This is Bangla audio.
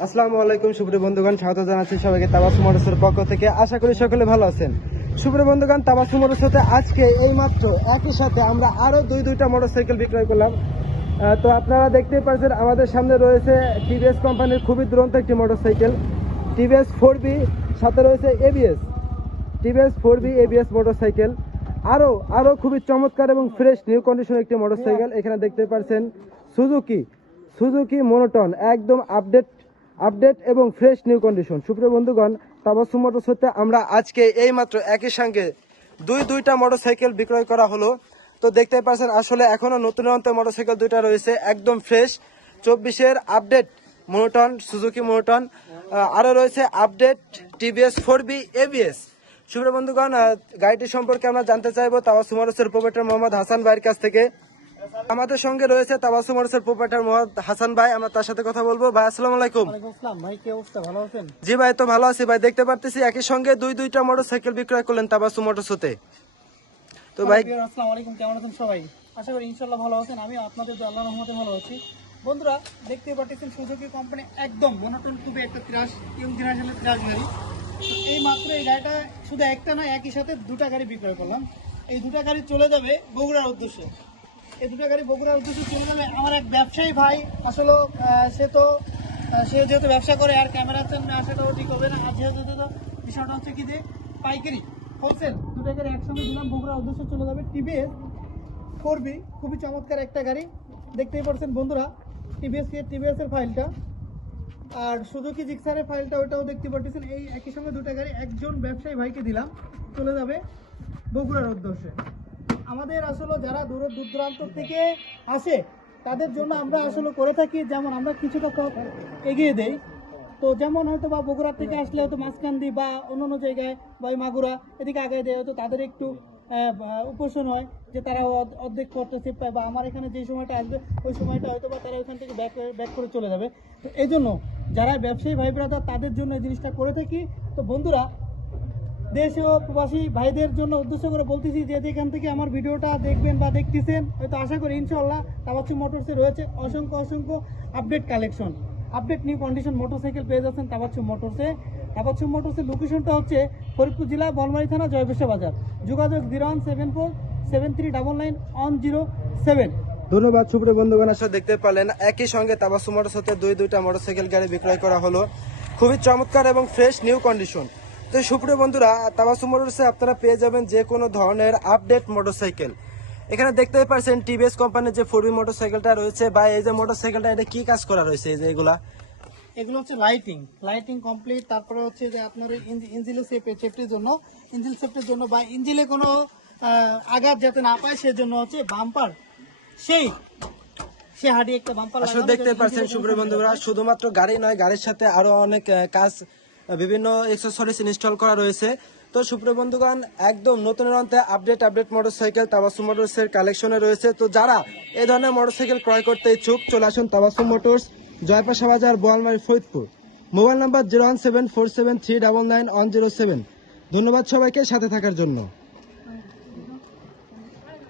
আসসালামু আলাইকুম সুপ্রিয় বন্ধুগণ, স্বাগত জানাচ্ছি সবাইকে তাবাসসুম মোটরসের পক্ষ থেকে। আশা করি সকলে ভালো আছেন। সুপ্রিয় বন্ধুগণ, তাবাসসুম মোটরসে আজকে এই মাত্র একই সাথে আমরা আরো দুইটা মোটরসাইকেল বিক্রয় করলাম। তো আপনারা দেখতেই পাচ্ছেন আমাদের সামনে রয়েছে টিভিএস কোম্পানির খুবই দুরন্ত একটি মোটরসাইকেল টিভিএস 4B, সাথে রয়েছে ABS TVS 4B ABS motorcycle. আরো খুবই চমৎকার এবং ফ্রেশ নিউ কন্ডিশন একটি মোটরসাইকেল। এখানে দেখতে পাচ্ছেন সুজুকি মোনোটন, একদম আপডেট এবং ফ্রেশ নিউ কন্ডিশন। সুপ্রিয় বন্ধুগণ, তাবাসসুম মোটরস হতে আমরা আজকে এই মাত্র একই সঙ্গে দুইটা মোটরসাইকেল বিক্রয় করা হলো। তো দেখতে পাচ্ছেন আসলে এখনো নতুন মোটরসাইকেল দুইটা রয়েছে, একদম ফ্রেশ 24-এর আপডেট মোনোটন, সুজুকি মোনোটন। আরো রয়েছে আপডেট টিভিএস 4B এবিএস। সুপ্রিয় বন্ধুগণ, গাড়িটি সম্পর্কে আমরা জানতে চাইবো তাবাসসুম মোটরসের প্রোপাইটার মোহাম্মদ হাসান ভাইয়ের কাছ থেকে। আমাদের সঙ্গে রয়েছে তাবাসসুম মোটরসের প্রোপাইটার মোহাম্মদ হাসান ভাই, আমরা তার সাথে কথা বলবো। ভাই আসসালামু আলাইকুম। ভাই, কি অবস্থা? ভালো আছেন? জি ভাই, তো ভালো আছি ভাই। দেখতে পারতেছি একই সঙ্গে দুইটা মোটরসাইকেল বিক্রয় করলেন তাবাসসুম মোটরসতে। তো ভাই আসসালামু আলাইকুম, কেমন আছেন সবাই? আশা করি ইনশাআল্লাহ ভালো আছেন। আমি আপনাদের তো আল্লাহর রহমতে ভালো আছি। বন্ধুরা, দেখতে পাচ্ছেন সুজুকি কোম্পানি একদম মনোটন খুবই একটা ইয়ং জেনারেশনের ত্রাস গাড়ি। এই মাত্র এই গাড়িটা শুধু একটা নয়, একই সাথে দুটা গাড়ি বিক্রয় করলাম। এই দুটা গাড়ি চলে যাবে বগুড়ার উদ্দেশ্যে। এই দুটা গাড়ি বগুড়ার উদ্দেশ্যে চলে যাবে। আমার এক ব্যবসায়ী ভাই, আসলে সে যেহেতু ব্যবসা করে আর ক্যামেরা চান না, সেটাও ঠিক হবে না। আর যেহেতু বিষয়টা হচ্ছে কি যে পাইকারি হোলসেল দুটা গাড়ি একসঙ্গে দিলাম, বগুড়ার উদ্দেশ্যে চলে যাবে। টিভিএস 4B, খুবই চমৎকার একটা গাড়ি। দেখতেই পাচ্ছেন বন্ধুরা, টিভিএস এর ফাইলটা আর সুজুকি জিক্সারের ফাইলটা, ওইটাও দেখতে পাচ্ছেন। এই একই সঙ্গে দুটা গাড়ি একজন ব্যবসায়ী ভাইকে দিলাম, চলে যাবে বগুড়ার উদ্দেশ্যে। আমাদের আসলে যারা দূর দূরান্ত থেকে আসে তাদের জন্য আমরা আসলে করে থাকি, যেমন আমরা কিছুটা এগিয়ে দেই। তো যেমন হয়তো বা বগুড়া থেকে আসলে হয়তো মাঝকান্দি বা অন্য জায়গায় বা মাগুরা এদিকে আগায় দেয়, হয়তো তাদের একটু উপোষণ হয় যে তারা অর্ধেক করতেছে, বা আমার এখানে যে সময়টা আসবে ওই সময়টা হয়তো বা তারা ওইখান থেকে ব্যাক করে চলে যাবে। তো এই জন্য যারা ব্যবসায়ী ভাই ব্রাদার তাদের জন্য এই জিনিসটা করে থাকি। তো বন্ধুরা, দেশ ও প্রবাসী ভাইদের জন্য উদ্দেশ্য করে বলতেছি যে যেখান থেকে আমার ভিডিওটা দেখবেন বা দেখতেছেন, হয়তো আশা করি ইনশাআল্লাহ তাবাসসুম মোটরসে রয়েছে অসংখ্য update collection, update new condition motorcycle পেয়ে যাচ্ছেন তাবাসসুম মোটরসে। তাবাসসুম মোটরসের লোকেশনটা হচ্ছে ফরিদপুর জেলা বলমারী থানা জয়বেশা বাজার। যোগাযোগ 017473991007। ধন্যবাদ। সুপ্রিয় বন্ধুগণ, আসলে দেখতে পারলেন একই সঙ্গে তাবাসসুম মোটরসতে দুইটা মোটরসাইকেল গাড়ি বিক্রয় করা হলো, খুবই চমৎকার এবং ফ্রেশ নিউ কন্ডিশন। তো সুপ্রিয় বন্ধুরা, তাবাসসুম মোটরসে আপনারা পেয়ে যাবেন যে কোনো ধরনের আপডেট মোটরসাইকেল। এখানে দেখতেই পাচ্ছেন টিভিএস কোম্পানির যে 4B মোটরসাইকেলটা রয়েছে, বা এই যে মোটরসাইকেলটা, এটা কি কাজ করা রয়েছে? এই যে এগুলো হচ্ছে লাইটিং কমপ্লিট। তারপরে হচ্ছে যে আপনার ইঞ্জিনের সেফটির জন্য বা ইঞ্জিনে কোনো আঘাত যাতে না পায় সেজন্য হচ্ছে বাম্পার, সে হাডি একটা বাম্পার আসলে দেখতে পাচ্ছেন সুপ্রিয় বন্ধুরা, শুধুমাত্র গাড়ি নয়, গাড়ির সাথে আরো অনেক কাজ, বিভিন্ন এক্সেসরিজ ইনস্টল করা রয়েছে। তো সুপ্রিয় বন্ধুগণ, একদম নতুনের অন্তে আপডেট মোটরসাইকেল তাবাসসুম মোটরসের কালেকশনে রয়েছে। তো যারা এই ধরনের মোটরসাইকেল ক্রয় করতে ইচ্ছুক, চলে আসুন তাবাসসুম মোটরস, জয়পাশা বাজার, বোয়ালমারী, ফরিদপুর। Mobile number 01747399107। ধন্যবাদ সবাইকে সাথে থাকার জন্য।